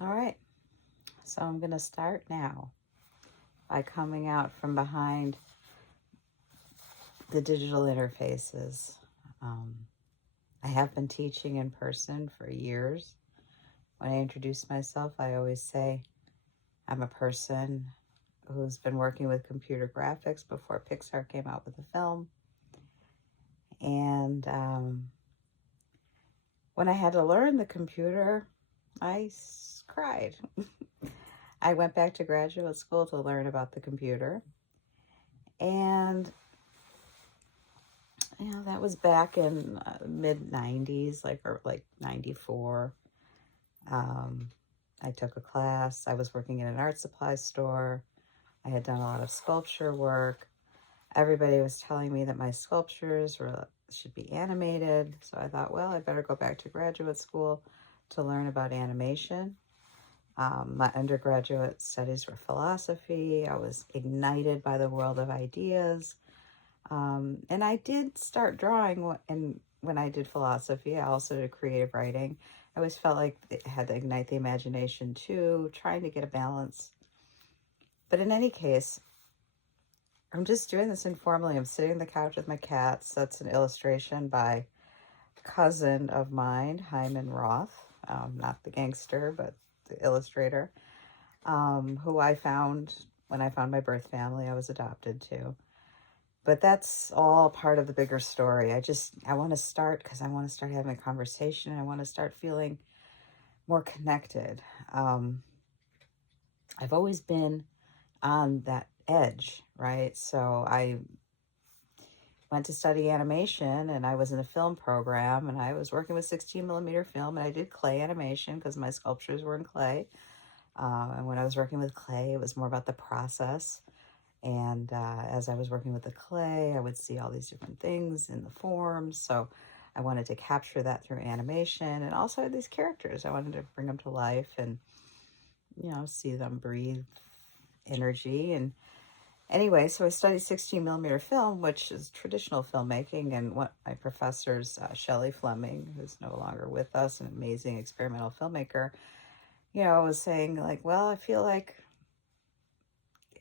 All right, so I'm going to start now by coming out from behind the digital interfaces. Um, I have been teaching in person for years. When I introduce myself, I always say I'm a person who's been working with computer graphics before Pixar came out with a film. And when I had to learn the computer, I cried. I went back to graduate school to learn about the computer. And that was back in mid 90s, like 94. Um, I took a class. I was working in an art supply store. I had done a lot of sculpture work. Everybody was telling me that my sculptures should be animated. So I thought, well, I better go back to graduate school to learn about animation. My undergraduate studies were philosophy. I was ignited by the world of ideas. And I did start drawing when I did philosophy. I also did creative writing. I always felt like it had to ignite the imagination too, trying to get a balance. But in any case, I'm just doing this informally. I'm sitting on the couch with my cats. That's an illustration by a cousin of mine, Hyman Roth, not the gangster, but the illustrator, who I found when I found my birth family. I was adopted too. But that's all part of the bigger story. I want to start because I want to start having a conversation and I want to start feeling more connected. I've always been on that edge, right? So I went to study animation and I was in a film program and I was working with 16 millimeter film and I did clay animation because my sculptures were in clay. And when I was working with clay, it was more about the process. And as I was working with the clay, I would see all these different things in the forms. So I wanted to capture that through animation and also these characters. I wanted to bring them to life and, see them breathe energy. And anyway, so I studied 16 millimeter film, which is traditional filmmaking. And what my professors, Shelley Fleming, who's no longer with us, an amazing experimental filmmaker, was saying like, well, I feel like,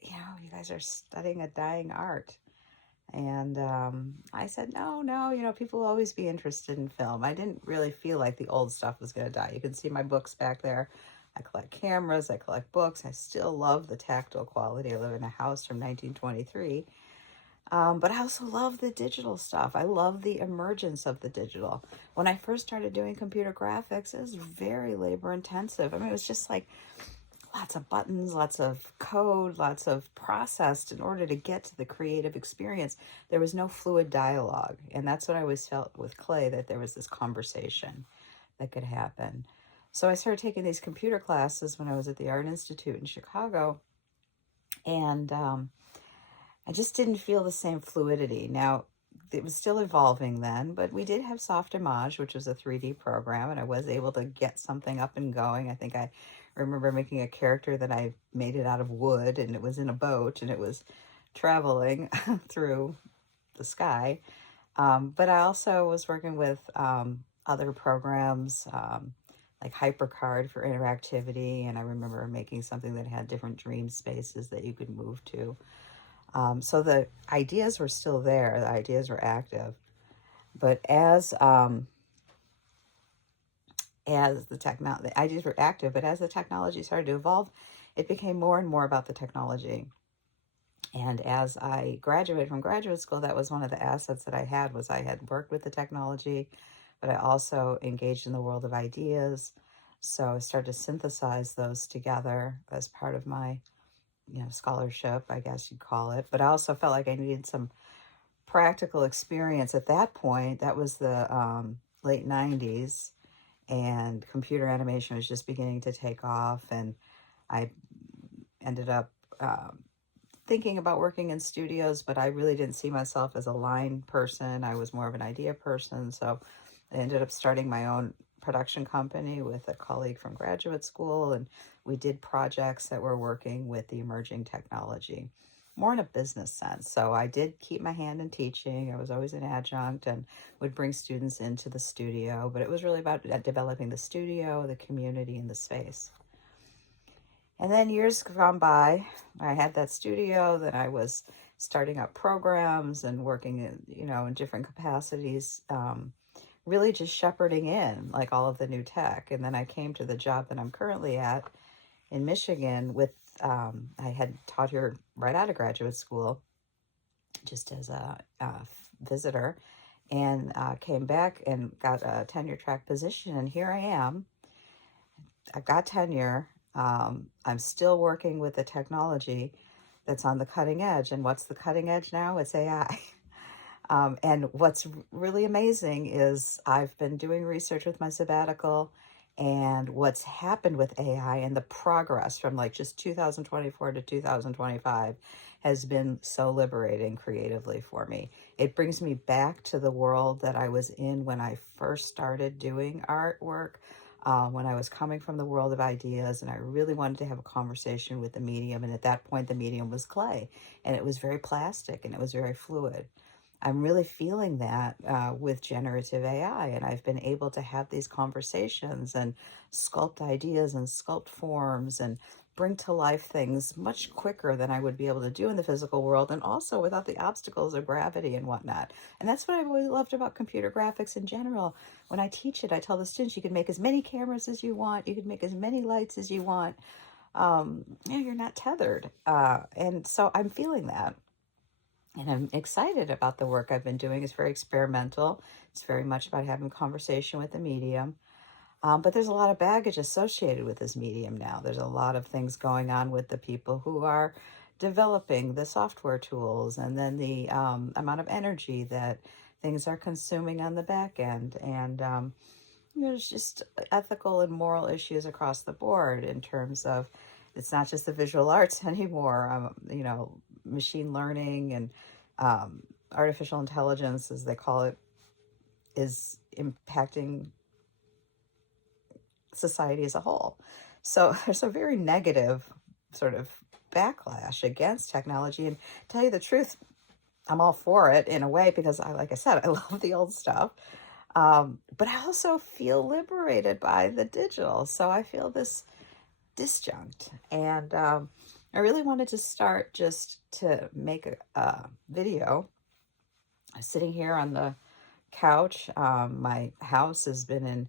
you guys are studying a dying art. And I said, no, people will always be interested in film. I didn't really feel like the old stuff was going to die. You can see my books back there. I collect cameras, I collect books. I still love the tactile quality. I live in a house from 1923. But I also love the digital stuff. I love the emergence of the digital. When I first started doing computer graphics, it was very labor intensive. I mean, it was just like lots of buttons, lots of code, lots of processed in order to get to the creative experience. There was no fluid dialogue. And that's what I always felt with clay, that there was this conversation that could happen. So I started taking these computer classes when I was at the Art Institute in Chicago. And I just didn't feel the same fluidity. Now, it was still evolving then, but we did have Soft Image, which was a 3D program, and I was able to get something up and going. I think I remember making a character that I made it out of wood, and it was in a boat, and it was traveling through the sky. But I also was working with other programs like HyperCard for interactivity, and I remember making something that had different dream spaces that you could move to. So the ideas were still there, the ideas were active. But as the ideas were active, but as the technology started to evolve, it became more and more about the technology. And as I graduated from graduate school, that was one of the assets that I had, was I had worked with the technology, but I also engaged in the world of ideas. So I started to synthesize those together as part of my, scholarship, I guess you'd call it. But I also felt like I needed some practical experience at that point. That was the late 90s, and computer animation was just beginning to take off. And I ended up thinking about working in studios, but I really didn't see myself as a line person. I was more of an idea person. So I ended up starting my own production company with a colleague from graduate school, and we did projects that were working with the emerging technology, more in a business sense. So I did keep my hand in teaching. I was always an adjunct and would bring students into the studio, but it was really about developing the studio, the community, and the space. And then years gone by, I had that studio, then I was starting up programs and working in, in different capacities, really just shepherding in like all of the new tech. And then I came to the job that I'm currently at in Michigan with, I had taught here right out of graduate school, just as a visitor, and came back and got a tenure track position. And here I am. I've got tenure. I'm still working with the technology that's on the cutting edge. And what's the cutting edge now? It's AI. And what's really amazing is I've been doing research with my sabbatical, and what's happened with AI and the progress from like just 2024 to 2025 has been so liberating creatively for me. It brings me back to the world that I was in when I first started doing artwork, when I was coming from the world of ideas, and I really wanted to have a conversation with the medium. And at that point, the medium was clay, and it was very plastic and it was very fluid. I'm really feeling that with generative AI, and I've been able to have these conversations and sculpt ideas and sculpt forms and bring to life things much quicker than I would be able to do in the physical world, and also without the obstacles of gravity and whatnot. And that's what I've always loved about computer graphics in general. When I teach it, I tell the students, you can make as many cameras as you want, you can make as many lights as you want. You're not tethered. And so I'm feeling that. And I'm excited about the work I've been doing. It's very experimental. It's very much about having conversation with the medium. But there's a lot of baggage associated with this medium now. There's a lot of things going on with the people who are developing the software tools, and then the amount of energy that things are consuming on the back end. And there's just ethical and moral issues across the board in terms of it's not just the visual arts anymore. Machine learning and artificial intelligence, as they call it, is impacting society as a whole. So there's a very negative sort of backlash against technology. And to tell you the truth, I'm all for it in a way because, like I said, I love the old stuff. But I also feel liberated by the digital. So I feel this disjunct. And I really wanted to start just to make a video. I'm sitting here on the couch. My house has been in,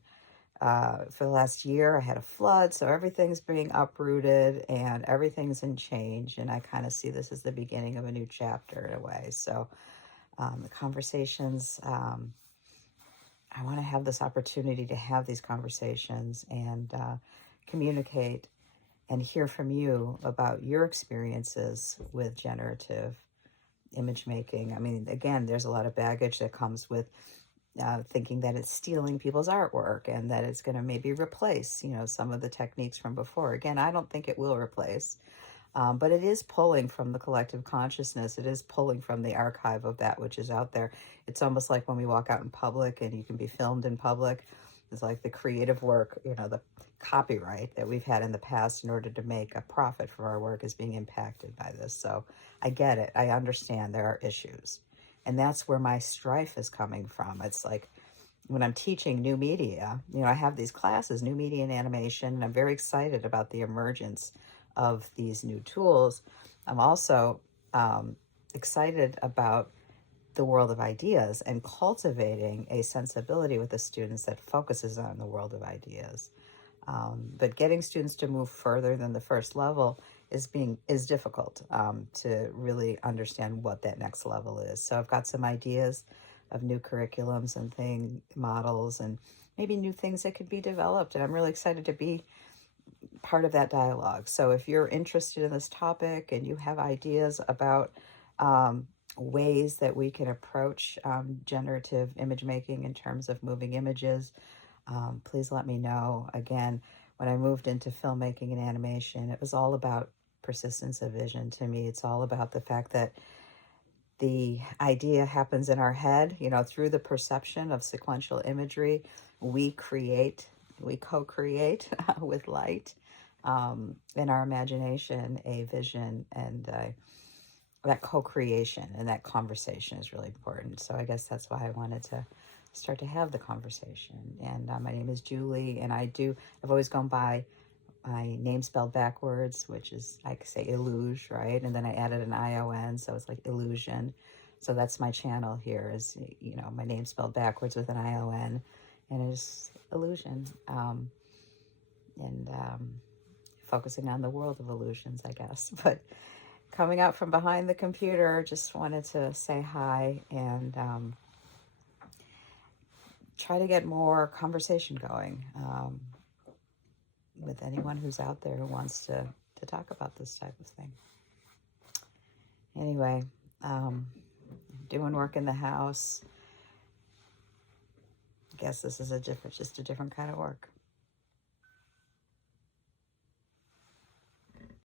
for the last year, I had a flood. So everything's being uprooted and everything's in change. And I kind of see this as the beginning of a new chapter in a way. So the conversations, I want to have this opportunity to have these conversations and communicate and hear from you about your experiences with generative image making. I mean, again, there's a lot of baggage that comes with thinking that it's stealing people's artwork and that it's going to maybe replace, some of the techniques from before. Again, I don't think it will replace, but it is pulling from the collective consciousness. It is pulling from the archive of that which is out there. It's almost like when we walk out in public and you can be filmed in public. It's like the creative work, the copyright that we've had in the past in order to make a profit for our work is being impacted by this. So I get it. I understand there are issues. And that's where my strife is coming from. It's like when I'm teaching new media, I have these classes, new media and animation, and I'm very excited about the emergence of these new tools. I'm also excited about the world of ideas and cultivating a sensibility with the students that focuses on the world of ideas. But getting students to move further than the first level is difficult to really understand what that next level is. So I've got some ideas of new curriculums and models and maybe new things that could be developed. And I'm really excited to be part of that dialogue. So if you're interested in this topic and you have ideas about ways that we can approach generative image making in terms of moving images, please let me know. Again, when I moved into filmmaking and animation, it was all about persistence of vision to me. It's all about the fact that the idea happens in our head, through the perception of sequential imagery. We co-create with light in our imagination, a vision, and that co-creation and that conversation is really important. So I guess that's why I wanted to start to have the conversation. And my name is Julie, and I've always gone by my name spelled backwards, which is, I could say illuge, right? And then I added an ION, so it's like illusion. So that's my channel here is, my name spelled backwards with an ION, and it's illusion. And focusing on the world of illusions, I guess. But coming out from behind the computer, just wanted to say hi and try to get more conversation going with anyone who's out there who wants to talk about this type of thing. Anyway, doing work in the house. I guess this is just a different kind of work.